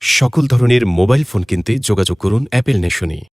সকল ধরনের mobile phone কিনতে যোগাযোগ করুন অ্যাপেল নেশনে।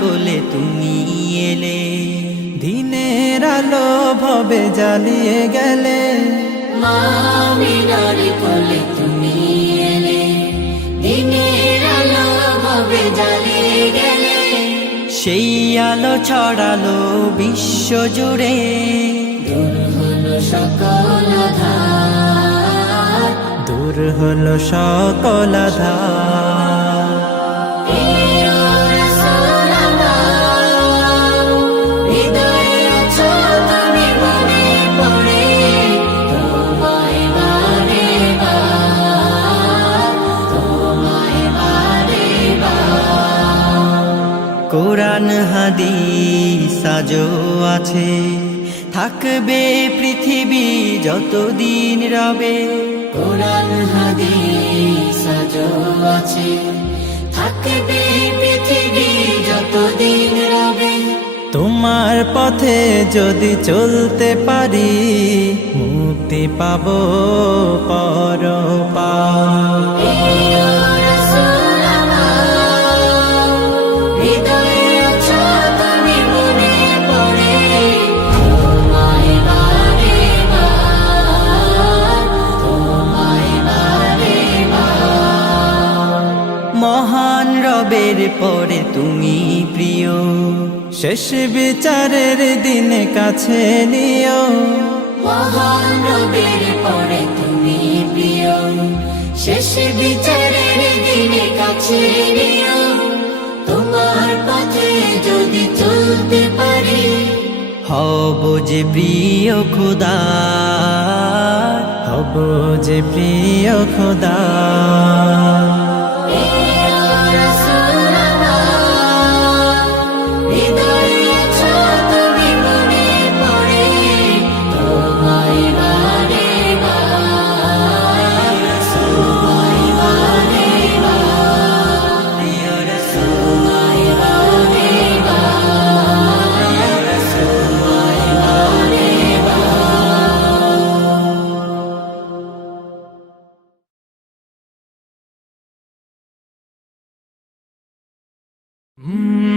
কোলে তুমি এলে দিনের আলো ভবে জ্বালিয়ে গেলে। মামিনার কোলে তুমি এলে দিনের আলো ভাবে জ্বালিয়ে গেলে। সেই আলো ছড়ালো বিশ্ব জুড়ে। দূর হলো সকল দূর হলো সকল আধার। কোরআন হাদিস আজও আছে। থাকবে পৃথিবী যতদিন রবে। কোরআন হাদিস আজও আছে। থাকবে পৃথিবী যতদিন রবে। তোমার পথে যদি চলতে পারি মুক্তি পাব পরপা প্রিয় রবের পরে তুমি প্রিয়। শেষ বিচারের দিনে কাছে নিও। মহান পরে তুমি প্রিয়। শেষ বিচারের দিনে কাছে নিও। তোমার পথে যদি চলতে পারি হব যে প্রিয় খোদা হব যে প্রিয় খোদা। Mm.